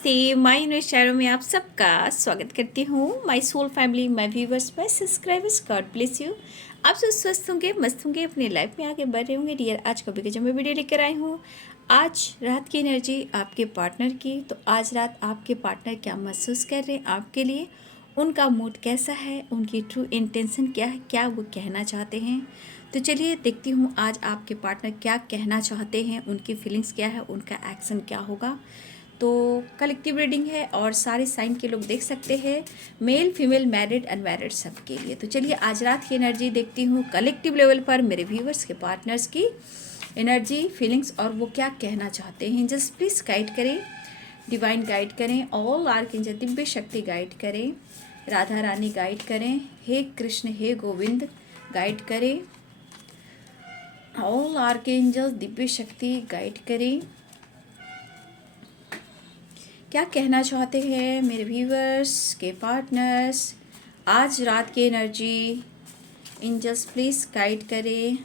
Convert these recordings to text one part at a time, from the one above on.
नमस्ते, my news channel में आप सबका स्वागत करती हूँ। My soul family, my viewers, my subscribers, God bless you. आप सब स्वस्थ होंगे, मस्त होंगे, अपनी लाइफ में आगे बढ़ रहे होंगे। डियर, आज कभी के जो मैं वीडियो लेकर आई हूँ, आज रात की एनर्जी आपके पार्टनर की। तो आज रात आपके पार्टनर क्या महसूस कर रहे हैं आपके लिए, उनका मूड कैसा है, उनकी ट्रू इंटेंशन क्या है, क्या वो कहना चाहते हैं। तो चलिए देखती हूँ आज आपके पार्टनर क्या कहना चाहते हैं, उनकी फीलिंग्स क्या है, उनका एक्शन क्या होगा। तो कलेक्टिव रीडिंग है और सारे साइन के लोग देख सकते हैं, मेल फीमेल मैरिड अनमैरिड सबके लिए। तो चलिए आज रात की एनर्जी देखती हूँ कलेक्टिव लेवल पर मेरे व्यूवर्स के पार्टनर्स की एनर्जी, फीलिंग्स और वो क्या कहना चाहते हैं। जस्ट प्लीज़ गाइड करें, डिवाइन गाइड करें, ऑल आर्कएंजल दिव्य शक्ति गाइड करें, राधा रानी गाइड करें, हे कृष्ण हे गोविंद गाइड करें, ऑल आर्कएंजल दिव्य शक्ति गाइड करें। क्या कहना चाहते हैं मेरे व्यूवर्स के पार्टनर्स, आज रात की एनर्जी एंजल्स प्लीज गाइड करें।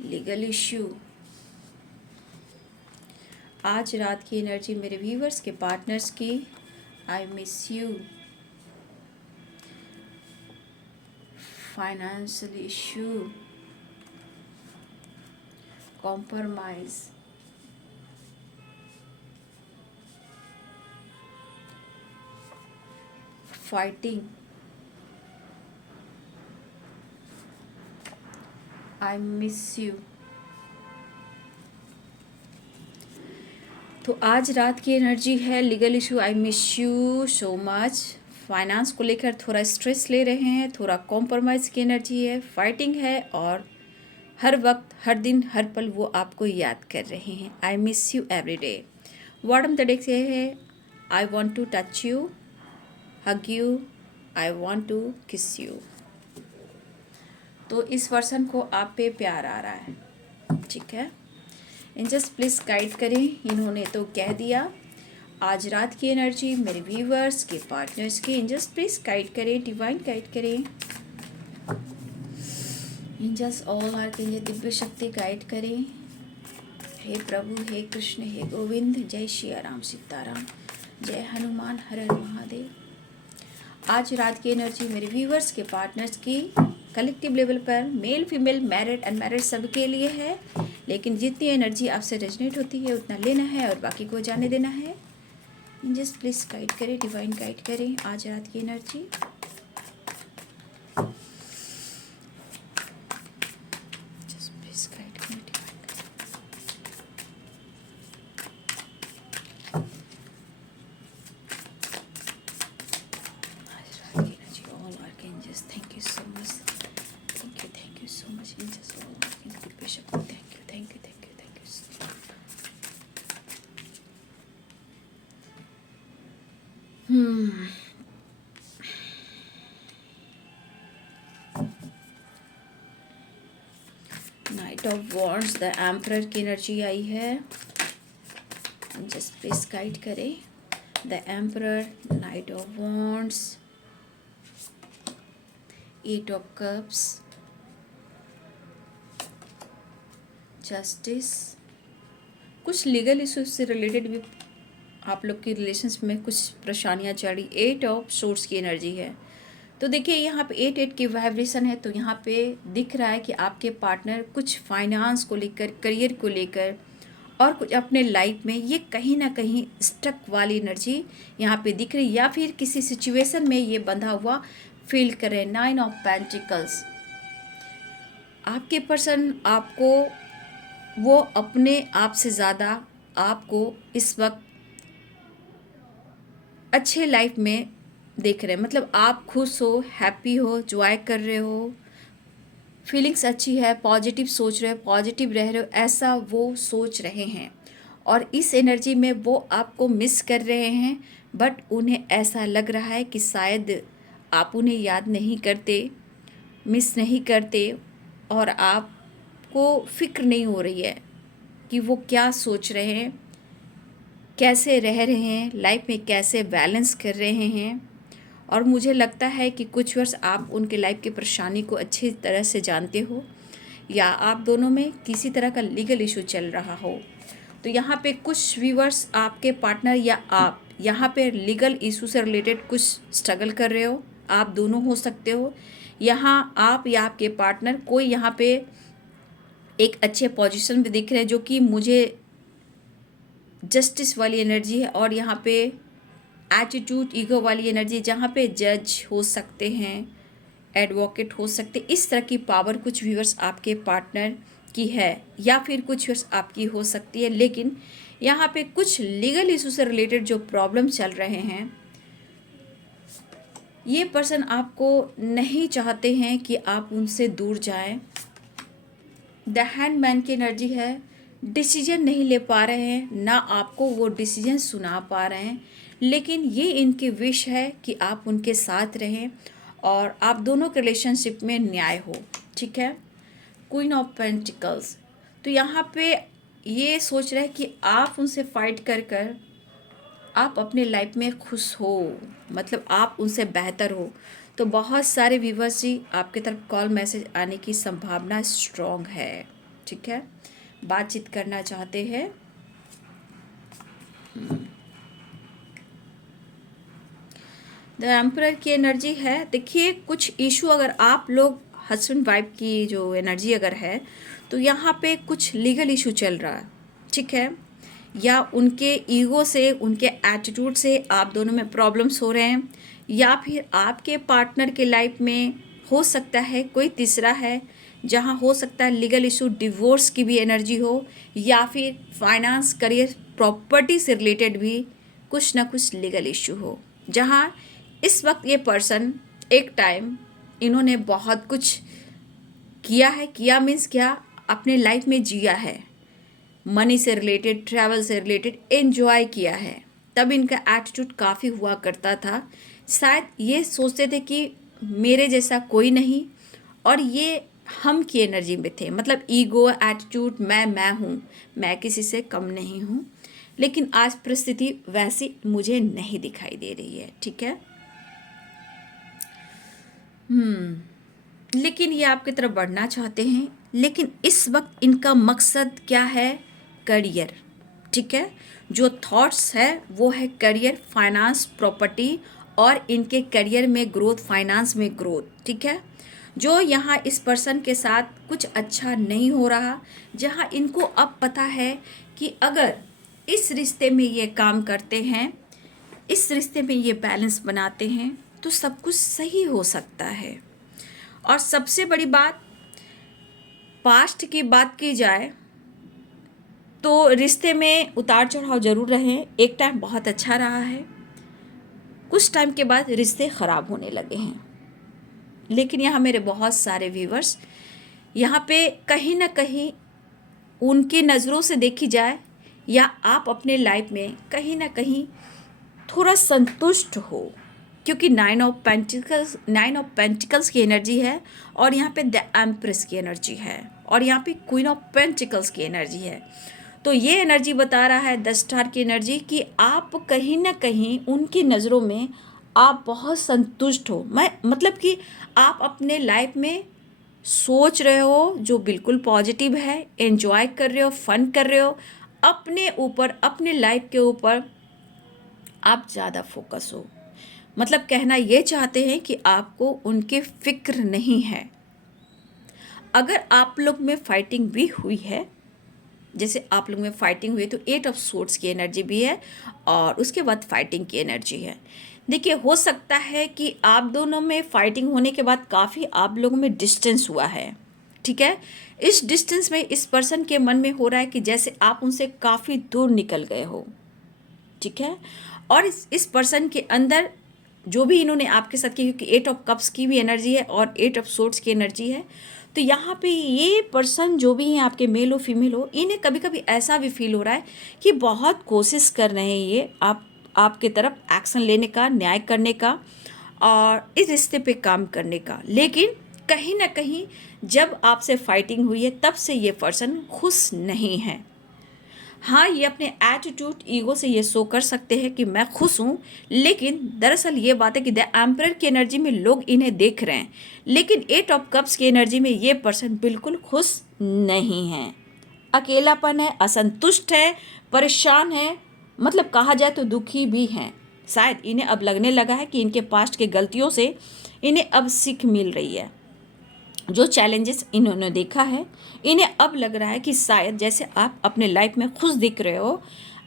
लीगल इश्यू, आज रात की एनर्जी मेरे व्यूवर्स के पार्टनर्स की। आई miss you, financial issue, compromise, fighting, I miss you. तो आज रात की एनर्जी है legal issue, I miss you so much. Finance को लेकर थोड़ा स्ट्रेस ले रहे हैं, थोड़ा कॉम्प्रोमाइज़ की एनर्जी है, फाइटिंग है और हर वक्त हर दिन हर पल वो आपको याद कर रहे हैं। I miss you every day. Bottom तड़क से है, I want to touch you, hug you, I want to kiss you. तो इस पर्सन को आप पे प्यार आ रहा है, ठीक है। एंजल्स प्लीज़ गाइड करें, इन्होंने तो कह दिया। आज रात की एनर्जी मेरे व्यूवर्स के पार्टनर्स की, एंजल्स प्लीज़ गाइड करें, डिवाइन गाइड करें। एंजल्स ऑल आर्कएंजल दिव्य शक्ति गाइड करें। हे प्रभु, हे कृष्ण, हे गोविंद, जय श्री राम सीताराम, जय हनुमान, हर हर महादेव। आज रात की एनर्जी मेरे व्यूवर्स के पार्टनर्स की कलेक्टिव लेवल पर मेल फीमेल मैरिड अनमैरिड सबके लिए है, लेकिन जितनी एनर्जी आपसे रेजनेट होती है उतना लेना है और बाकी को जाने देना है। जस्ट प्लीज गाइड करें, डिवाइन गाइड करें आज रात की एनर्जी। जस्ट प्लीज गाइड करें, डिवाइन आज रात की energy. All archangels thank you so much, thank you so much. Angels all archangel दिव्य शक्ति, thank you, thank you, thank you, thank you. Knight of wands, the emperor की energy आई है। Just please guide करें। The emperor, knight of wands, eight of cups, justice. कुछ legal issues से related भी आप लोग की रिलेशंस में कुछ परेशानियां चल रही। एट ऑफ सोर्स की एनर्जी है। तो देखिए यहाँ पे 8 की वाइब्रेशन है, तो यहाँ पे दिख रहा है कि आपके पार्टनर कुछ फाइनेंस को लेकर, करियर को लेकर और कुछ अपने लाइफ में ये कहीं ना कहीं स्टक वाली एनर्जी यहाँ पे दिख रही, या फिर किसी सिचुएशन में ये बंधा हुआ फील कर रहे हैं। 9 ऑफ पेंटिकल्स, आपके पर्सन आपको, वो अपने आप से ज़्यादा आपको इस वक्त अच्छे लाइफ में देख रहे हैं। मतलब आप खुश हो, हैप्पी हो, जॉय कर रहे हो, फीलिंग्स अच्छी है, पॉजिटिव सोच रहे हो, पॉजिटिव रह रहे हो, ऐसा वो सोच रहे हैं। और इस एनर्जी में वो आपको मिस कर रहे हैं, बट उन्हें ऐसा लग रहा है कि शायद आप उन्हें याद नहीं करते, मिस नहीं करते, और आपको फिक्र नहीं हो रही है कि वो क्या सोच रहे हैं, कैसे रह रहे हैं, लाइफ में कैसे बैलेंस कर रहे हैं। और मुझे लगता है कि कुछ वर्ष आप उनके लाइफ की परेशानी को अच्छी तरह से जानते हो, या आप दोनों में किसी तरह का लीगल इशू चल रहा हो। तो यहाँ पे कुछ व्यूअर्स, आपके पार्टनर या आप यहाँ पे लीगल इशू से रिलेटेड कुछ स्ट्रगल कर रहे हो, आप दोनों हो सकते हो। यहाँ आप या आपके पार्टनर, कोई यहाँ पे एक अच्छे पोजीशन पे दिख रहे हैं, जो कि मुझे जस्टिस वाली एनर्जी है, और यहाँ पे एटीट्यूड ईगो वाली एनर्जी, जहाँ पे जज हो सकते हैं, एडवोकेट हो सकते, इस तरह की पावर कुछ व्यूअर्स आपके पार्टनर की है, या फिर कुछ व्यूअर्स आपकी हो सकती है। लेकिन यहाँ पे कुछ लीगल इशू से रिलेटेड जो प्रॉब्लम चल रहे हैं, ये पर्सन आपको नहीं चाहते हैं कि आप उनसे दूर जाएं। द हैंडमैन की एनर्जी है, डिसीजन नहीं ले पा रहे हैं, ना आपको वो डिसीजन सुना पा रहे हैं, लेकिन ये इनकी विश है कि आप उनके साथ रहें और आप दोनों के रिलेशनशिप में न्याय हो। ठीक है। क्वीन ऑफ पेंटिकल्स, तो यहाँ पे ये सोच रहे हैं कि आप उनसे फाइट कर कर आप अपने लाइफ में खुश हो, मतलब आप उनसे बेहतर हो। तो बहुत सारे व्यूवर्स जी, आपके तरफ कॉल मैसेज आने की संभावना स्ट्रॉन्ग है। ठीक है, बातचीत करना चाहते हैं। द एम्परर की एनर्जी है। देखिए, कुछ इशू, अगर आप लोग हस्बैंड वाइफ की जो एनर्जी अगर है, तो यहाँ पे कुछ लीगल इशू चल रहा है। ठीक है, या उनके ईगो से, उनके एटीट्यूड से आप दोनों में प्रॉब्लम्स हो रहे हैं, या फिर आपके पार्टनर के लाइफ में हो सकता है कोई तीसरा है, जहाँ हो सकता है लीगल इशू, डिवोर्स की भी एनर्जी हो, या फिर फाइनेंस, करियर, प्रॉपर्टी से रिलेटेड भी कुछ ना कुछ लीगल इशू हो, जहाँ इस वक्त ये पर्सन एक टाइम इन्होंने बहुत कुछ किया है। किया मीन्स क्या, अपने लाइफ में जिया है, मनी से रिलेटेड, ट्रैवल से रिलेटेड एंजॉय किया है। तब इनका एटीट्यूड काफ़ी हुआ करता था। शायद ये सोचते थे कि मेरे जैसा कोई नहीं, और ये हम की एनर्जी में थे, मतलब ईगो, एटीट्यूड, मैं हूँ, मैं किसी से कम नहीं हूँ। लेकिन आज परिस्थिति वैसी मुझे नहीं दिखाई दे रही है। ठीक है। लेकिन ये आपकी तरफ बढ़ना चाहते हैं, लेकिन इस वक्त इनका मकसद क्या है? करियर। ठीक है, जो थॉट्स है वो है करियर, फाइनेंस, प्रॉपर्टी, और इनके करियर में ग्रोथ, फाइनेंस में ग्रोथ। ठीक है, जो यहाँ इस पर्सन के साथ कुछ अच्छा नहीं हो रहा, जहाँ इनको अब पता है कि अगर इस रिश्ते में ये काम करते हैं, इस रिश्ते में ये बैलेंस बनाते हैं, तो सब कुछ सही हो सकता है। और सबसे बड़ी बात, पास्ट की बात की जाए तो रिश्ते में उतार चढ़ाव ज़रूर रहे। एक टाइम बहुत अच्छा रहा है, कुछ टाइम के बाद रिश्ते ख़राब होने लगे हैं। लेकिन यहाँ मेरे बहुत सारे व्यूवर्स, यहाँ पे कहीं ना कहीं उनकी नज़रों से देखी जाए, या आप अपने लाइफ में कहीं ना कहीं थोड़ा संतुष्ट हो, क्योंकि नाइन ऑफ पेंटिकल्स की एनर्जी है, और यहाँ पे द एम्प्रेस की एनर्जी है, और यहाँ पे क्वीन ऑफ पेंटिकल्स की एनर्जी है। तो ये एनर्जी बता रहा है, द स्टार की एनर्जी, कि आप कहीं ना कहीं उनकी नज़रों में आप बहुत संतुष्ट हो। मतलब कि आप अपने लाइफ में सोच रहे हो जो बिल्कुल पॉजिटिव है, एंजॉय कर रहे हो, फन कर रहे हो, अपने ऊपर, अपने लाइफ के ऊपर आप ज़्यादा फोकस हो। मतलब कहना ये चाहते हैं कि आपको उनके फिक्र नहीं है। अगर आप लोग में फाइटिंग भी हुई है, जैसे आप लोग में फाइटिंग हुई, तो 8 ऑफ सोर्ड्स की एनर्जी भी है, और उसके बाद फाइटिंग की एनर्जी है। देखिए, हो सकता है कि आप दोनों में फाइटिंग होने के बाद काफ़ी आप लोगों में डिस्टेंस हुआ है। ठीक है, इस डिस्टेंस में इस पर्सन के मन में हो रहा है कि जैसे आप उनसे काफ़ी दूर निकल गए हो। ठीक है, और इस पर्सन के अंदर जो भी इन्होंने आपके साथ की, क्योंकि 8 ऑफ कप्स की भी एनर्जी है और 8 ऑफ सोर्ड्स की एनर्जी है, तो यहाँ पे ये पर्सन जो भी हैं, आपके मेल हो फीमेल हो, इन्हें कभी कभी ऐसा भी फील हो रहा है कि बहुत कोशिश कर रहे हैं ये आपके तरफ एक्शन लेने का, न्याय करने का, और इस रिश्ते पे काम करने का। लेकिन कहीं ना कहीं जब आपसे फाइटिंग हुई है, तब से ये पर्सन खुश नहीं है। हाँ, ये अपने एटीट्यूड, ईगो से ये शो कर सकते हैं कि मैं खुश हूँ, लेकिन दरअसल ये बात है कि द एम्परर की एनर्जी में लोग इन्हें देख रहे हैं, लेकिन 8 ऑफ कप्स की एनर्जी में ये पर्सन बिल्कुल खुश नहीं है। अकेलापन है, असंतुष्ट है, परेशान है, मतलब कहा जाए तो दुखी भी हैं। शायद इन्हें अब लगने लगा है कि इनके पास्ट के गलतियों से इन्हें अब सीख मिल रही है। जो चैलेंजेस इन्होंने देखा है, इन्हें अब लग रहा है कि शायद जैसे आप अपने लाइफ में खुश दिख रहे हो,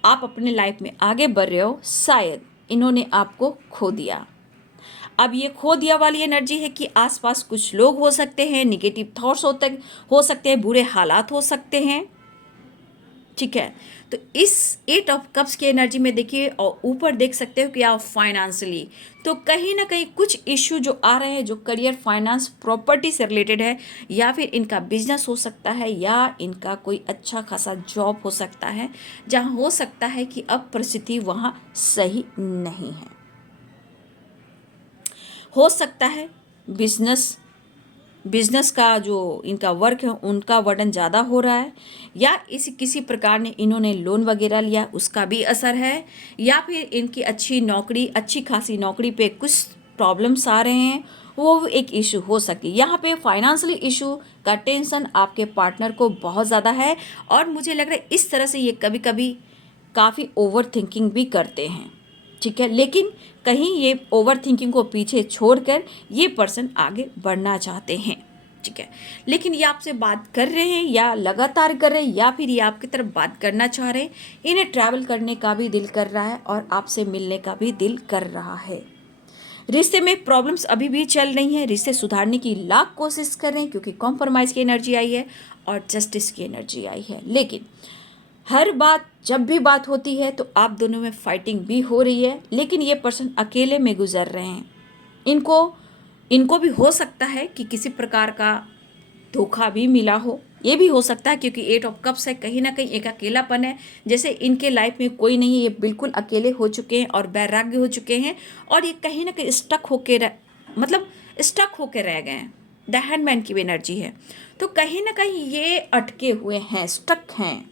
आप अपने लाइफ में आगे बढ़ रहे हो, शायद इन्होंने आपको खो दिया। अब ये खो दिया वाली एनर्जी है कि आसपास कुछ लोग हो सकते हैं, निगेटिव थॉट्स हो सकते हैं, बुरे हालात हो सकते हैं, ठीक है। तो इस 8 ऑफ कप्स की एनर्जी में देखिए, और ऊपर देख सकते हो कि आप फाइनेंशियली तो कहीं ना कहीं कुछ इश्यू जो आ रहे हैं, जो करियर, फाइनेंस, प्रॉपर्टी से रिलेटेड है, या फिर इनका बिजनेस हो सकता है, या इनका कोई अच्छा खासा जॉब हो सकता है, जहां हो सकता है कि अब परिस्थिति वहां सही नहीं है। हो सकता है बिजनेस का जो इनका वर्क है उनका वर्डन ज़्यादा हो रहा है, या किसी प्रकार ने इन्होंने लोन वगैरह लिया उसका भी असर है, या फिर इनकी अच्छी खासी नौकरी पे कुछ प्रॉब्लम्स आ रहे हैं, वो एक इशू हो सके। यहाँ पे फाइनेंशियली इशू का टेंशन आपके पार्टनर को बहुत ज़्यादा है, और मुझे लग रहा है इस तरह से ये कभी कभी काफ़ी ओवर थिंकिंग भी करते हैं, ठीक है। लेकिन कहीं ये ओवर थिंकिंग को पीछे छोड़कर ये पर्सन आगे बढ़ना चाहते हैं, ठीक है। लेकिन ये आपसे बात कर रहे हैं या लगातार कर रहे हैं, या फिर ये आपकी तरफ बात करना चाह रहे हैं, इन्हें ट्रैवल करने का भी दिल कर रहा है और आपसे मिलने का भी दिल कर रहा है। रिश्ते में प्रॉब्लम्स अभी भी चल रही हैं, रिश्ते सुधारने की लाख कोशिश कर रहे हैं, क्योंकि कॉम्प्रोमाइज़ की एनर्जी आई है और जस्टिस की एनर्जी आई है। लेकिन हर बात जब भी बात होती है तो आप दोनों में फाइटिंग भी हो रही है, लेकिन ये पर्सन अकेले में गुजर रहे हैं। इनको भी हो सकता है कि किसी प्रकार का धोखा भी मिला हो, ये भी हो सकता है, क्योंकि 8 ऑफ कप्स है, कहीं ना कहीं एक अकेलापन है, जैसे इनके लाइफ में कोई नहीं है, ये बिल्कुल अकेले हो चुके हैं और वैराग्य हो चुके हैं, और ये कहीं ना कहीं स्टक होके रह गए हैं। द हैंडमैन की भी एनर्जी है, तो कहीं ना कहीं ये अटके हुए हैं, स्टक हैं,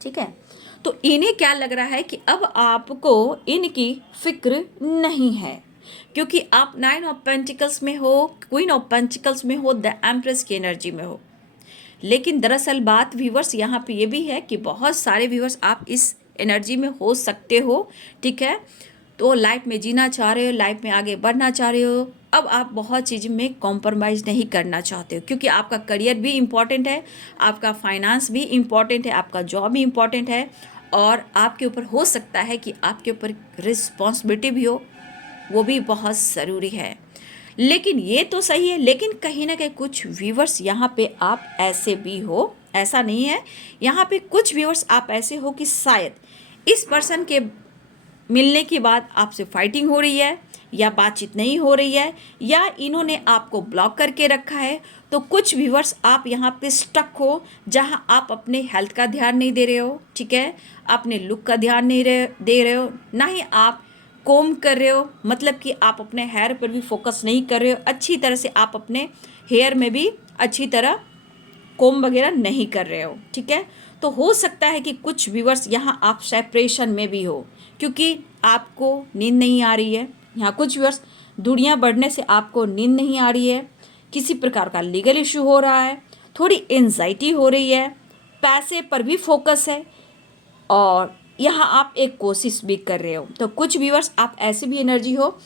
ठीक है। तो इन्हें क्या लग रहा है कि अब आपको इनकी फिक्र नहीं है, क्योंकि आप 9 ऑफ पेंटिकल्स में हो, क्वीन ऑफ पेंटिकल्स में हो, द एम्प्रेस की एनर्जी में हो। लेकिन दरअसल बात व्यूवर्स यहाँ पे ये भी है कि बहुत सारे व्यूवर्स आप इस एनर्जी में हो सकते हो, ठीक है। तो लाइफ में जीना चाह रहे हो, लाइफ में आगे बढ़ना चाह रहे हो, अब आप बहुत चीज़ में कॉम्प्रोमाइज़ नहीं करना चाहते हो, क्योंकि आपका करियर भी इम्पॉर्टेंट है, आपका फाइनेंस भी इम्पॉर्टेंट है, आपका जॉब भी इम्पॉर्टेंट है, और आपके ऊपर हो सकता है कि आपके ऊपर रिस्पॉन्सिबिलिटी भी हो, वो भी बहुत ज़रूरी है। लेकिन ये तो सही है, लेकिन कहीं ना कहीं कुछ व्यूवर्स यहाँ पे आप ऐसे भी हो, ऐसा नहीं है, यहाँ पे कुछ व्यूवर्स आप ऐसे हो कि शायद इस पर्सन के मिलने के बाद आपसे फाइटिंग हो रही है, या बातचीत नहीं हो रही है, या इन्होंने आपको ब्लॉक करके रखा है। तो कुछ व्यूवर्स आप यहाँ पे स्टक हो, जहाँ आप अपने हेल्थ का ध्यान नहीं दे रहे हो, ठीक है, अपने लुक का ध्यान नहीं दे रहे हो, ना ही आप कोम कर रहे हो, मतलब कि आप अपने हेयर पर भी फोकस नहीं कर रहे हो अच्छी तरह से, आप अपने हेयर में भी अच्छी तरह कोम वगैरह नहीं कर रहे हो, ठीक है। तो हो सकता है कि कुछ व्यूवर्स यहाँ आप सेपरेशन में भी हो, क्योंकि आपको नींद नहीं आ रही है। यहाँ कुछ व्यूवर्स दूरियां बढ़ने से आपको नींद नहीं आ रही है, किसी प्रकार का लीगल इशू हो रहा है, थोड़ी एंजाइटी हो रही है, पैसे पर भी फोकस है, और यहाँ आप एक कोशिश भी कर रहे हो। तो कुछ व्यूवर्स आप ऐसे भी एनर्जी हो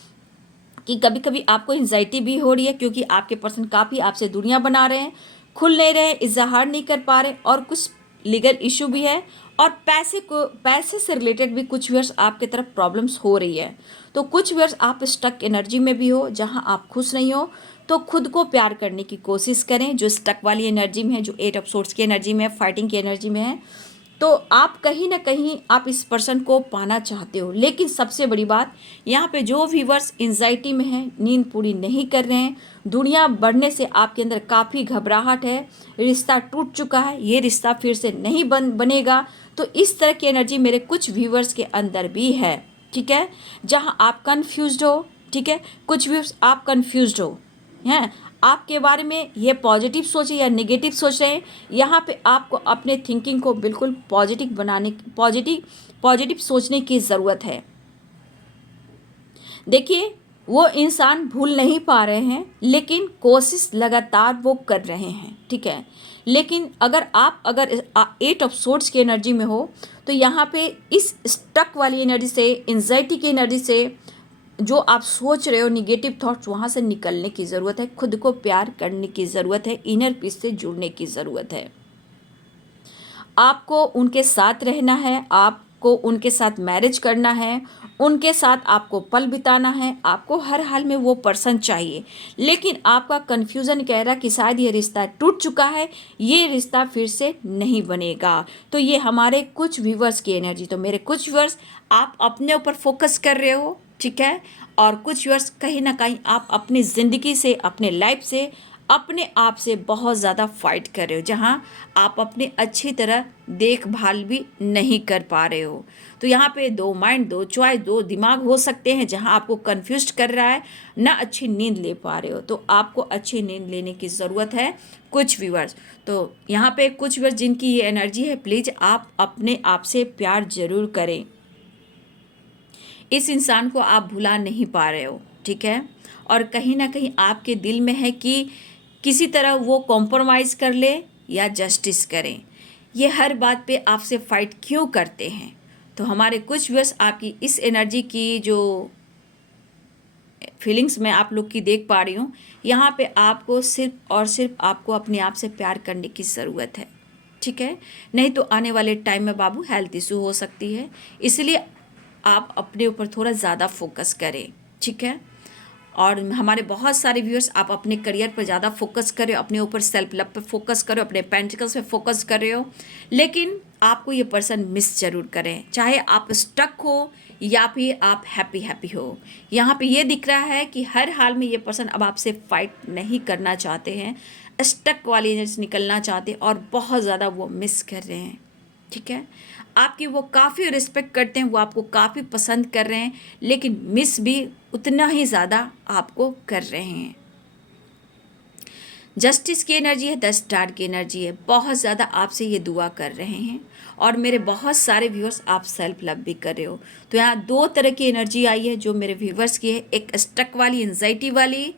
कि कभी कभी आपको एंजाइटी भी हो रही है, क्योंकि आपके पर्सन काफ़ी आपसे दूरियां बना रहे हैं, खुल नहीं रहे, इजहार नहीं कर पा रहे, और कुछ लीगल इशू भी है, और पैसे से रिलेटेड भी कुछ व्यूअर्स आपके तरफ प्रॉब्लम्स हो रही है। तो कुछ व्यूअर्स आप स्टक एनर्जी में भी हो, जहां आप खुश नहीं हो, तो खुद को प्यार करने की कोशिश करें, जो स्टक वाली एनर्जी में है, जो 8 ऑफ सोर्ड्स की एनर्जी में है, फाइटिंग की एनर्जी में है। तो आप कहीं ना कहीं आप इस पर्सन को पाना चाहते हो, लेकिन सबसे बड़ी बात यहाँ पे जो व्यूवर्स एंजाइटी में हैं, नींद पूरी नहीं कर रहे हैं, दुनिया बढ़ने से आपके अंदर काफ़ी घबराहट है, रिश्ता टूट चुका है, ये रिश्ता फिर से नहीं बनेगा, तो इस तरह की एनर्जी मेरे कुछ व्यूवर्स के अंदर भी है, ठीक है, जहाँ आप कन्फ्यूज्ड हो, ठीक है। कुछ व्यूवर्स आप कन्फ्यूज्ड हो हैं, आपके बारे में ये पॉजिटिव सोचे या नेगेटिव सोच रहे हैं। यहाँ पे आपको अपने थिंकिंग को बिल्कुल पॉजिटिव सोचने की ज़रूरत है। देखिए, वो इंसान भूल नहीं पा रहे हैं, लेकिन कोशिश लगातार वो कर रहे हैं, ठीक है। लेकिन अगर 8 ऑफ सोर्ड्स की एनर्जी में हो तो यहाँ पे इस स्टक वाली एनर्जी से, एंजाइटी की एनर्जी से, जो आप सोच रहे हो निगेटिव थॉट्स, वहाँ से निकलने की ज़रूरत है। खुद को प्यार करने की ज़रूरत है, इनर पीस से जुड़ने की ज़रूरत है। आपको उनके साथ रहना है, आपको उनके साथ मैरिज करना है, उनके साथ आपको पल बिताना है, आपको हर हाल में वो पर्सन चाहिए। लेकिन आपका कन्फ्यूज़न कह रहा कि शायद ये रिश्ता टूट चुका है, ये रिश्ता फिर से नहीं बनेगा। तो ये हमारे कुछ व्यूवर्स की एनर्जी। तो मेरे कुछ व्यूवर्स, आप अपने ऊपर फोकस कर रहे हो, ठीक है, और कुछ व्यूवर्स कहीं ना कहीं आप अपनी ज़िंदगी से, अपने लाइफ से, अपने आप से बहुत ज़्यादा फाइट कर रहे हो, जहाँ आप अपने अच्छी तरह देखभाल भी नहीं कर पा रहे हो। तो यहाँ पे 2 माइंड, 2 चॉइस, 2 दिमाग हो सकते हैं, जहाँ आपको कंफ्यूज कर रहा है, ना अच्छी नींद ले पा रहे हो। तो आपको अच्छी नींद लेने की ज़रूरत है कुछ व्यूअर्स। तो यहाँ पे कुछ व्यूअर्स जिनकी ये एनर्जी है, प्लीज़ आप अपने आप से प्यार ज़रूर करें। इस इंसान को आप भुला नहीं पा रहे हो, ठीक है, और कहीं ना कहीं आपके दिल में है कि किसी तरह वो कॉम्प्रोमाइज़ कर ले या जस्टिस करें। ये हर बात पे आपसे फाइट क्यों करते हैं? तो हमारे कुछ व्यूअर्स आपकी इस एनर्जी की जो फीलिंग्स मैं आप लोग की देख पा रही हूँ, यहाँ पे आपको सिर्फ और सिर्फ आपको अपने आप से प्यार करने की ज़रूरत है, ठीक है। नहीं तो आने वाले टाइम में बाबू हेल्थ इशू हो सकती है, इसलिए आप अपने ऊपर थोड़ा ज़्यादा फोकस करें, ठीक है। और हमारे बहुत सारे व्यूअर्स, आप अपने करियर पर ज़्यादा फोकस कर रहे हो, अपने ऊपर सेल्फ लव पर फोकस कर रहे हो, अपने पेंटिकल्स पे फोकस कर रहे हो, लेकिन आपको ये पर्सन मिस जरूर करें, चाहे आप स्टक हो या फिर आप हैप्पी हो। यहाँ पे ये दिख रहा है कि हर हाल में ये पर्सन अब आपसे फाइट नहीं करना चाहते हैं, स्टक वाली एनर्जी से निकलना चाहते हैं और बहुत ज़्यादा वो मिस कर रहे हैं, ठीक है। आपकी वो काफ़ी रिस्पेक्ट करते हैं, वो आपको काफ़ी पसंद कर रहे हैं, लेकिन मिस भी उतना ही ज़्यादा आपको कर रहे हैं। जस्टिस की एनर्जी है, 10 स्टार की एनर्जी है, बहुत ज़्यादा आपसे ये दुआ कर रहे हैं। और मेरे बहुत सारे व्यूअर्स, आप सेल्फ लव भी कर रहे हो। तो यहाँ 2 तरह की एनर्जी आई है जो मेरे व्यूअर्स की है। एक स्टक वाली, एंजाइटी वाली,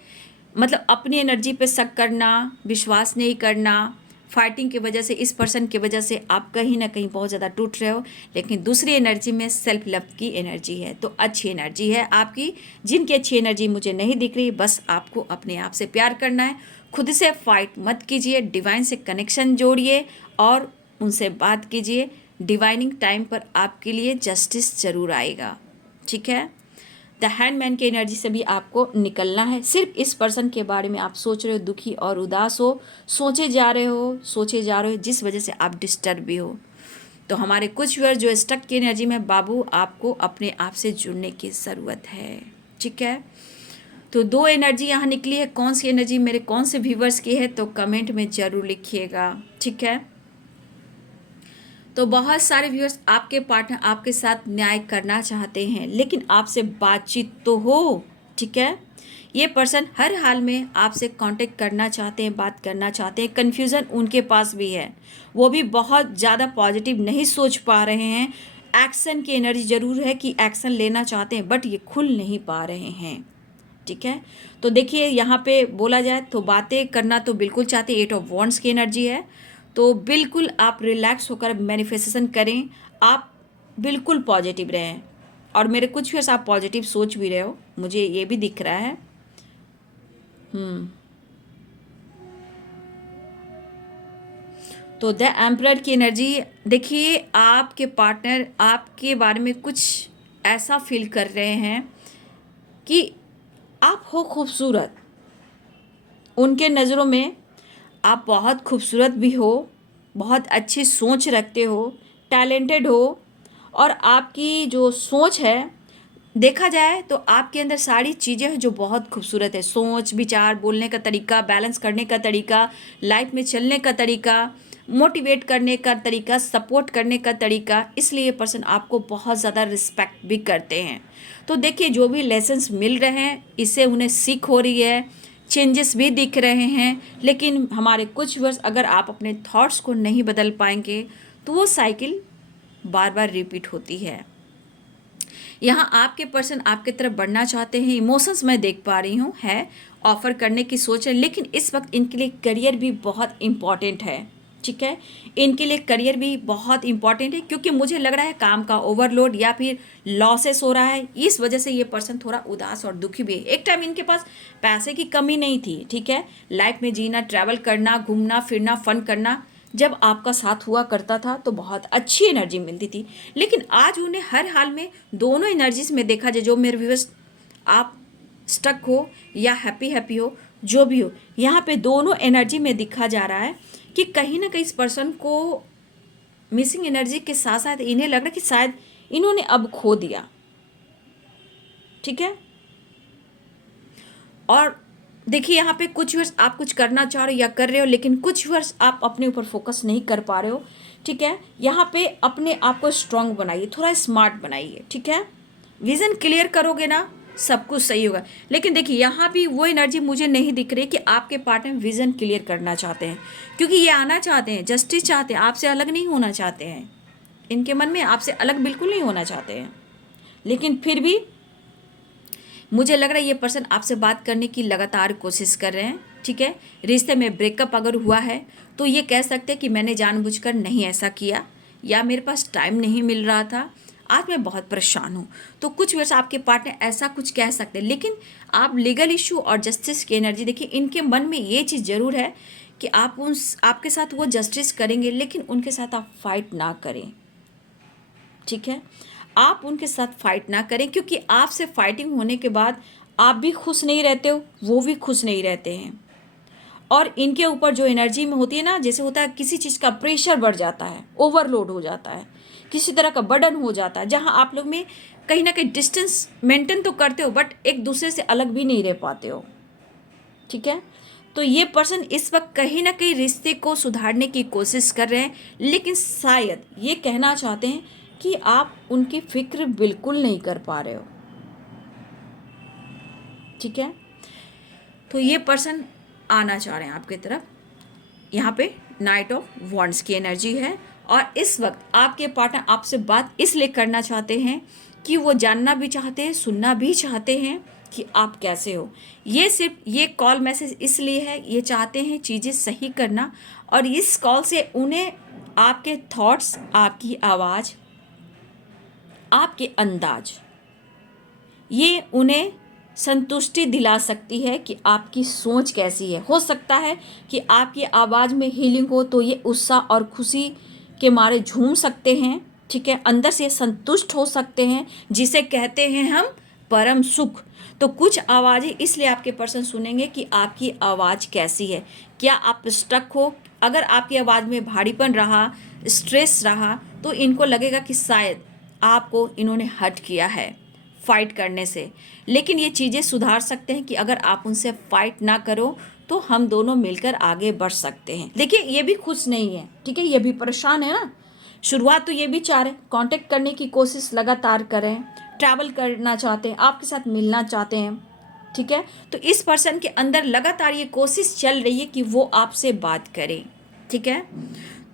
मतलब अपनी एनर्जी पे शक करना, विश्वास नहीं करना, फाइटिंग की वजह से, इस पर्सन की वजह से आप कहीं ना कहीं बहुत ज़्यादा टूट रहे हो। लेकिन दूसरी एनर्जी में सेल्फ लव की एनर्जी है, तो अच्छी एनर्जी है आपकी। जिनकी अच्छी एनर्जी मुझे नहीं दिख रही, बस आपको अपने आप से प्यार करना है, खुद से फाइट मत कीजिए, डिवाइन से कनेक्शन जोड़िए और उनसे बात कीजिए। डिवाइनिंग टाइम पर आपके लिए जस्टिस ज़रूर आएगा, ठीक है। द हैंडमैन की एनर्जी से भी आपको निकलना है। सिर्फ इस पर्सन के बारे में आप सोच रहे हो, दुखी और उदास हो, सोचे जा रहे हो, जिस वजह से आप डिस्टर्ब भी हो। तो हमारे कुछ व्यूअर्स जो स्टक की एनर्जी में, बाबू आपको अपने आप से जुड़ने की ज़रूरत है, ठीक है। तो 2 एनर्जी यहाँ निकली है, कौन सी एनर्जी मेरे कौन से व्यूअर्स की है, तो कमेंट में ज़रूर लिखिएगा, ठीक है। तो बहुत सारे व्यूअर्स, आपके पार्टनर आपके साथ न्याय करना चाहते हैं, लेकिन आपसे बातचीत तो हो, ठीक है। ये पर्सन हर हाल में आपसे कांटेक्ट करना चाहते हैं, बात करना चाहते हैं। कन्फ्यूज़न उनके पास भी है, वो भी बहुत ज़्यादा पॉजिटिव नहीं सोच पा रहे हैं। एक्शन की एनर्जी ज़रूर है कि एक्शन लेना चाहते हैं, बट ये खुल नहीं पा रहे हैं, ठीक है। तो देखिए यहाँ पे बोला जाए तो बातें करना तो बिल्कुल चाहते हैं, 8 ऑफ वॉन्ड्स की एनर्जी है। तो बिल्कुल आप रिलैक्स होकर मैनिफेस्टेशन करें, आप बिल्कुल पॉजिटिव रहें। और मेरे कुछ व्यूअर्स, आप पॉजिटिव सोच भी रहे हो, मुझे ये भी दिख रहा है। तो द एम्परर की एनर्जी, देखिए आपके पार्टनर आपके बारे में कुछ ऐसा फील कर रहे हैं कि आप हो खूबसूरत, उनके नज़रों में आप बहुत खूबसूरत भी हो, बहुत अच्छी सोच रखते हो, टैलेंटेड हो, और आपकी जो सोच है, देखा जाए तो आपके अंदर सारी चीज़ें हैं जो बहुत खूबसूरत है। सोच, विचार, बोलने का तरीका, बैलेंस करने का तरीका, लाइफ में चलने का तरीका, मोटिवेट करने का तरीका, सपोर्ट करने का तरीका, इसलिए ये पर्सन आपको बहुत ज़्यादा रिस्पेक्ट भी करते हैं। तो देखिए जो भी लेसन्स मिल रहे हैं, इससे उन्हें सीख हो रही है, चेंजेस भी दिख रहे हैं। लेकिन हमारे कुछ वर्ष, अगर आप अपने थॉट्स को नहीं बदल पाएंगे तो वो साइकिल बार बार रिपीट होती है। यहाँ आपके पर्सन आपके तरफ बढ़ना चाहते हैं, इमोशंस मैं देख पा रही हूँ, है ऑफ़र करने की सोच है, लेकिन इस वक्त इनके लिए करियर भी बहुत इम्पॉर्टेंट है, ठीक है। इनके लिए करियर भी बहुत इंपॉर्टेंट है, क्योंकि मुझे लग रहा है काम का ओवरलोड या फिर लॉसेस हो रहा है, इस वजह से ये पर्सन थोड़ा उदास और दुखी भी है। एक टाइम इनके पास पैसे की कमी नहीं थी, ठीक है, लाइफ में जीना, ट्रैवल करना, घूमना फिरना, फन करना जब आपका साथ हुआ करता था तो बहुत अच्छी एनर्जी मिलती थी। लेकिन आज उन्हें हर हाल में दोनों एनर्जीज में देखा जाए, जो मेरे व्यूअर्स आप स्टक हो या हैप्पी हैप्पी हो, जो भी हो, यहाँ पे दोनों एनर्जी में दिखा जा रहा है कि कहीं ना कहीं इस पर्सन को मिसिंग एनर्जी के साथ साथ इन्हें लग रहा है कि शायद इन्होंने अब खो दिया, ठीक है। और देखिए यहाँ पे कुछ वर्ष आप कुछ करना चाह रहे हो या कर रहे हो, लेकिन कुछ वर्ष आप अपने ऊपर फोकस नहीं कर पा रहे हो, ठीक है। यहाँ पे अपने आप को स्ट्रांग बनाइए, थोड़ा स्मार्ट बनाइए, ठीक है। विजन क्लियर करोगे ना, सब कुछ सही होगा। लेकिन देखिए यहाँ भी वो एनर्जी मुझे नहीं दिख रही कि आपके पार्टनर विजन क्लियर करना चाहते हैं, क्योंकि ये आना चाहते हैं, जस्टिस चाहते हैं, आपसे अलग नहीं होना चाहते हैं। इनके मन में आपसे अलग बिल्कुल नहीं होना चाहते हैं, लेकिन फिर भी मुझे लग रहा है ये पर्सन आपसे बात करने की लगातार कोशिश कर रहे हैं, ठीक है। रिश्ते में ब्रेकअप अगर हुआ है तो ये कह सकते हैं कि मैंने जानबूझकर नहीं ऐसा किया, या मेरे पास टाइम नहीं मिल रहा था, आज मैं बहुत परेशान हूँ। तो कुछ वैसे आपके पार्टनर ऐसा कुछ कह सकते हैं, लेकिन आप लीगल इशू और जस्टिस की एनर्जी देखिए, इनके मन में ये चीज़ ज़रूर है कि आपके साथ वो जस्टिस करेंगे, लेकिन उनके साथ आप फाइट ना करें, ठीक है। आप उनके साथ फाइट ना करें, क्योंकि आपसे फाइटिंग होने के बाद आप भी खुश नहीं रहते हो, वो भी खुश नहीं रहते हैं। और इनके ऊपर जो एनर्जी में होती है ना, जैसे होता है किसी चीज़ का प्रेशर बढ़ जाता है, ओवरलोड हो जाता है, किसी तरह का बर्डन हो जाता है, जहाँ आप लोग में कहीं ना कहीं डिस्टेंस मेंटेन तो करते हो, बट एक दूसरे से अलग भी नहीं रह पाते हो, ठीक है। तो ये पर्सन इस वक्त कहीं ना कहीं रिश्ते को सुधारने की कोशिश कर रहे हैं, लेकिन शायद ये कहना चाहते हैं कि आप उनकी फिक्र बिल्कुल नहीं कर पा रहे हो, ठीक है। तो ये पर्सन आना चाह रहे हैं आपकी तरफ। यहाँ पे नाइट ऑफ वॉन्ड्स की एनर्जी है, और इस वक्त आपके पार्टनर आपसे बात इसलिए करना चाहते हैं कि वो जानना भी चाहते हैं, सुनना भी चाहते हैं कि आप कैसे हो। ये सिर्फ ये कॉल मैसेज इसलिए है, ये चाहते हैं चीज़ें सही करना, और इस कॉल से उन्हें आपके थॉट्स, आपकी आवाज़, आपके अंदाज, ये उन्हें संतुष्टि दिला सकती है कि आपकी सोच कैसी है। हो सकता है कि आपकी आवाज़ में हीलिंग हो, तो ये उत्साह और खुशी के मारे झूम सकते हैं, ठीक है, अंदर से संतुष्ट हो सकते हैं, जिसे कहते हैं हम परम सुख। तो कुछ आवाज़ें इसलिए आपके पर्सन सुनेंगे कि आपकी आवाज़ कैसी है, क्या आप स्टक हो। अगर आपकी आवाज़ में भारीपन रहा, स्ट्रेस रहा, तो इनको लगेगा कि शायद आपको इन्होंने हर्ट किया है फाइट करने से। लेकिन ये चीज़ें सुधार सकते हैं कि अगर आप उनसे फाइट ना करो तो हम दोनों मिलकर आगे बढ़ सकते हैं। देखिए ये भी खुश नहीं है, ठीक है, ये भी परेशान है ना। शुरुआत तो ये भी चाह रहे हैं, कांटेक्ट करने की कोशिश लगातार करें, ट्रैवल करना चाहते हैं, आपके साथ मिलना चाहते हैं, ठीक है। तो इस पर्सन के अंदर लगातार ये कोशिश चल रही है कि वो आपसे बात करें, ठीक है।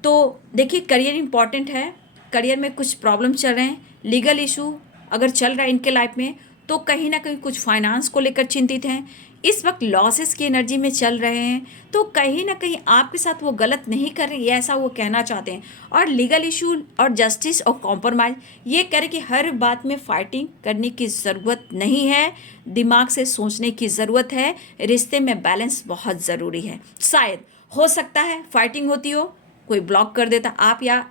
तो देखिए करियर इंपॉर्टेंट है, करियर में कुछ प्रॉब्लम चल रहे हैं, लीगल इशू अगर चल रहा है इनके लाइफ में, तो कहीं ना कहीं कुछ फाइनेंस को लेकर चिंतित हैं, इस वक्त लॉसेस की एनर्जी में चल रहे हैं, तो कहीं ना कहीं आपके साथ वो गलत नहीं कर रहे, ये ऐसा वो कहना चाहते हैं। और लीगल इशू और जस्टिस और कॉम्प्रोमाइज़, ये कह रहे कि हर बात में फाइटिंग करने की ज़रूरत नहीं है, दिमाग से सोचने की ज़रूरत है, रिश्ते में बैलेंस बहुत ज़रूरी है। शायद हो सकता है फाइटिंग होती हो, कोई ब्लॉक कर देता आप, या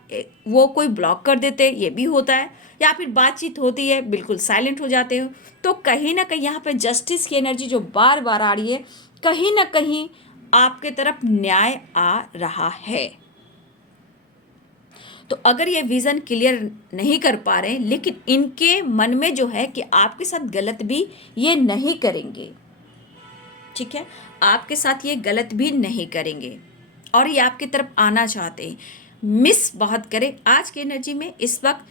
वो कोई ब्लॉक कर देते, ये भी होता है, या फिर बातचीत होती है बिल्कुल साइलेंट हो जाते हो। तो कहीं ना कहीं यहाँ पे जस्टिस की एनर्जी जो बार बार आ रही है, कहीं ना कहीं आपके तरफ न्याय आ रहा है। तो अगर ये विज़न क्लियर नहीं कर पा रहे हैं, लेकिन इनके मन में जो है कि आपके साथ गलत भी ये नहीं करेंगे, ठीक है, आपके साथ ये गलत भी नहीं करेंगे, और ये आपकी तरफ आना चाहते हैं। मिस बहुत करें आज की एनर्जी में। इस वक्त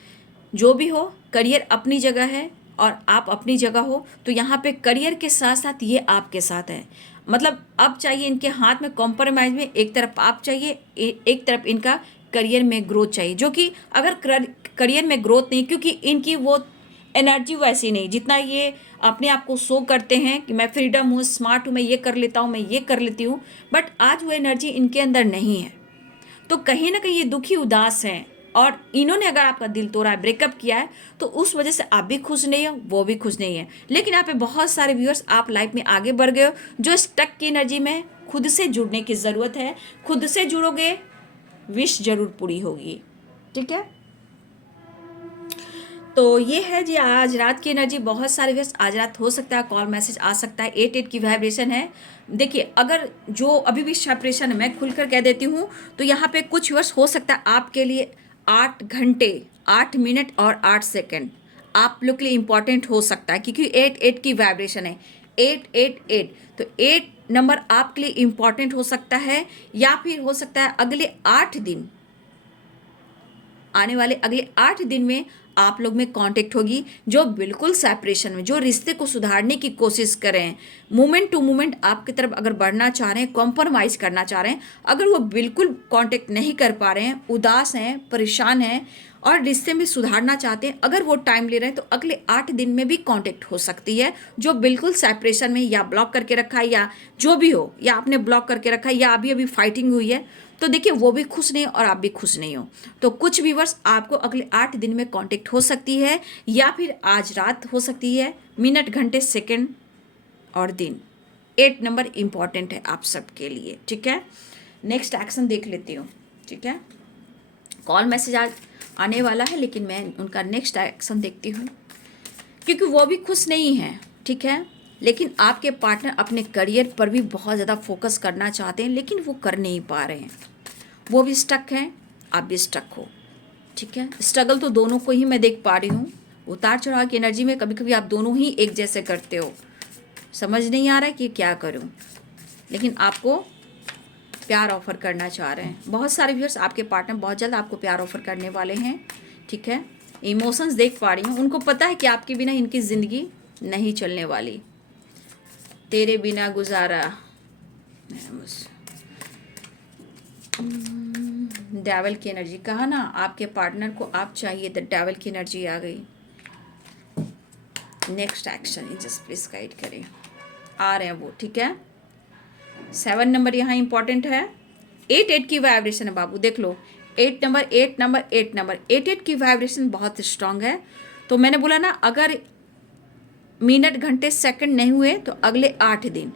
जो भी हो, करियर अपनी जगह है और आप अपनी जगह हो, तो यहाँ पे करियर के साथ साथ ये आपके साथ है। मतलब अब चाहिए इनके हाथ में कॉम्प्रोमाइज़ में, एक तरफ आप चाहिए, एक तरफ इनका करियर में ग्रोथ चाहिए, जो कि अगर करियर में ग्रोथ नहीं, क्योंकि इनकी वो एनर्जी वैसी नहीं जितना ये अपने आप को शो करते हैं कि मैं फ्रीडम हूँ, स्मार्ट हूँ, मैं ये कर लेता हूँ, मैं ये कर लेती हूँ, बट आज वो एनर्जी इनके अंदर नहीं है। तो कहीं ना कहीं ये दुखी उदास हैं, और इन्होंने अगर आपका दिल तोड़ा है, ब्रेकअप किया है, तो उस वजह से आप भी खुश नहीं हो, वो भी खुश नहीं है। लेकिन यहाँ पे बहुत सारे व्यूअर्स आप लाइफ में आगे बढ़ गए हो, जो स्टक की एनर्जी में खुद से जुड़ने की ज़रूरत है। खुद से जुड़ोगे, विश जरूर पूरी होगी। ठीक है, तो ये है जी आज रात की एनर्जी। बहुत सारे व्यस्त आज रात हो सकता है कॉल मैसेज आ सकता है। 8 की वाइब्रेशन है। देखिए, अगर जो अभी भी सेपरेशन है, मैं खुलकर कह देती हूँ, तो यहाँ पे कुछ वर्ष हो सकता है आपके लिए 8 घंटे 8 मिनट और 8 सेकंड आप लोग के लिए इम्पॉर्टेंट हो सकता है, क्योंकि 8 की वाइब्रेशन है। 8 तो 8 नंबर आपके लिए इम्पॉर्टेंट हो सकता है, या फिर हो सकता है अगले 8 दिन, आने वाले अगले 8 दिन में आप लोग में कांटेक्ट होगी, जो बिल्कुल सेपरेशन में, जो रिश्ते को सुधारने की कोशिश करें, मोमेंट टू मोमेंट आपकी तरफ अगर बढ़ना चाह रहे हैं, कॉम्प्रोमाइज़ करना चाह रहे हैं, अगर वो बिल्कुल कांटेक्ट नहीं कर पा रहे हैं, उदास हैं, परेशान हैं और रिश्ते में सुधारना चाहते हैं, अगर वो टाइम ले रहे हैं, तो अगले 8 दिन में भी कांटेक्ट हो सकती है। जो बिल्कुल सेपरेशन में या ब्लॉक करके रखा है, या जो भी हो, या आपने ब्लॉक करके रखा है, या अभी अभी फाइटिंग हुई है, तो देखिए वो भी खुश नहीं और आप भी खुश नहीं हो। तो कुछ व्यूअर्स आपको अगले 8 दिन में कांटेक्ट हो सकती है, या फिर आज रात हो सकती है, मिनट, घंटे, सेकंड और दिन। 8 नंबर इंपॉर्टेंट है आप सबके लिए। ठीक है, नेक्स्ट एक्शन देख लेती हूँ। ठीक है, कॉल मैसेज आज आने वाला है, लेकिन मैं उनका नेक्स्ट एक्शन देखती हूँ, क्योंकि वो भी खुश नहीं है। ठीक है, लेकिन आपके पार्टनर अपने करियर पर भी बहुत ज़्यादा फोकस करना चाहते हैं, लेकिन वो कर नहीं पा रहे हैं। वो भी स्टक हैं, आप भी स्टक हो। ठीक है, स्ट्रगल तो दोनों को ही मैं देख पा रही हूँ। उतार चढ़ाव की एनर्जी में कभी कभी आप दोनों ही एक जैसे करते हो। समझ नहीं आ रहा है कि क्या करूँ, लेकिन आपको प्यार ऑफर करना चाह रहे हैं। बहुत सारे व्यूअर्स, आपके पार्टनर बहुत जल्द आपको प्यार ऑफर करने वाले हैं। ठीक है, इमोशंस देख पा रही हूँ, उनको पता है कि आपके बिना इनकी ज़िंदगी नहीं चलने वाली। तेरे बिना गुजारा, डेविल की एनर्जी कहा ना, आपके पार्टनर को आप चाहिए, तो डेविल की एनर्जी आ गई। Next action just please guide करें, आ रहे हैं वो। ठीक है, 7 नंबर यहाँ इंपॉर्टेंट है। 8 की वाइब्रेशन है बाबू, देख लो। 8 नंबर 8 की वाइब्रेशन बहुत स्ट्रांग है। तो मैंने बोला ना, अगर मिनट, घंटे, सेकंड नहीं हुए, तो अगले 8 दिन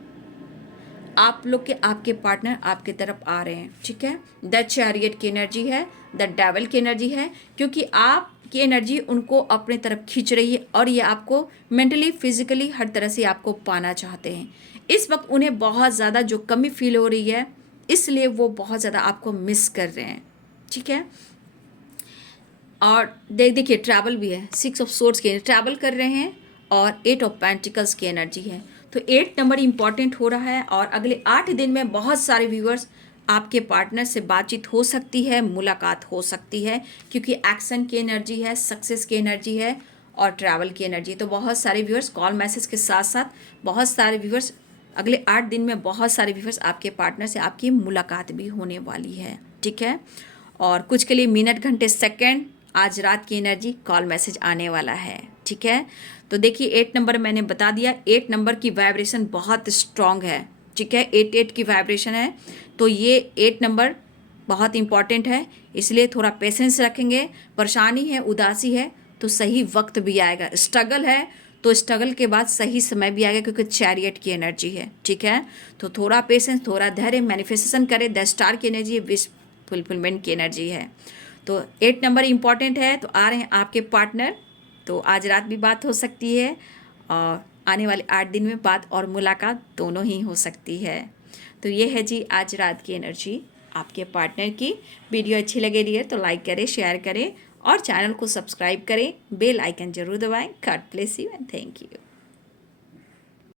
आप लोग के, आपके पार्टनर आपके तरफ आ रहे हैं। ठीक है, द चैरियट की एनर्जी है, द डेविल की एनर्जी है, क्योंकि आपकी एनर्जी उनको अपने तरफ खींच रही है, और ये आपको मेंटली, फिजिकली, हर तरह से आपको पाना चाहते हैं। इस वक्त उन्हें बहुत ज़्यादा जो कमी फील हो रही है, इसलिए वो बहुत ज़्यादा आपको मिस कर रहे हैं। ठीक है, और देखिए ट्रैवल भी है, 6 ऑफ सोर्ड्स के ट्रैवल कर रहे हैं, और 8 ऑफ पेंटिकल्स की एनर्जी है। तो 8 नंबर इंपॉर्टेंट हो रहा है, और अगले 8 दिन में बहुत सारे व्यूअर्स आपके पार्टनर से बातचीत हो सकती है, मुलाकात हो सकती है, क्योंकि एक्शन की एनर्जी है, सक्सेस की एनर्जी है, और ट्रैवल की एनर्जी। तो बहुत सारे व्यूअर्स कॉल मैसेज के साथ साथ बहुत सारे व्यूअर्स अगले 8 दिन में, बहुत सारे व्यूअर्स आपके पार्टनर से आपकी मुलाकात भी होने वाली है। ठीक है, और कुछ के लिए मिनट, घंटे, सेकंड, आज रात की एनर्जी, कॉल मैसेज आने वाला है। ठीक है, तो देखिए 8 नंबर मैंने बता दिया, 8 नंबर की वाइब्रेशन बहुत स्ट्रांग है। ठीक है, 8 की वाइब्रेशन है, तो ये 8 नंबर बहुत इंपॉर्टेंट है, इसलिए थोड़ा पेशेंस रखेंगे। परेशानी है, उदासी है, तो सही वक्त भी आएगा। स्ट्रगल है, तो स्ट्रगल के बाद सही समय भी आएगा, क्योंकि चैरियट की एनर्जी है। ठीक है, तो थोड़ा पेशेंस, थोड़ा धैर्य, मैनिफेस्टेशन करें। द स्टार की एनर्जी, विश फुलफिलमेंट की एनर्जी है। तो 8 नंबर इंपॉर्टेंट है। तो आ रहे हैं आपके पार्टनर, तो आज रात भी बात हो सकती है, और आने वाले 8 दिन में बात और मुलाकात दोनों ही हो सकती है। तो ये है जी आज रात की एनर्जी आपके पार्टनर की। वीडियो अच्छी लगे रही है तो लाइक करें, शेयर करें, और चैनल को सब्सक्राइब करें, बेल आइकन जरूर दबाएं। God bless you and thank you.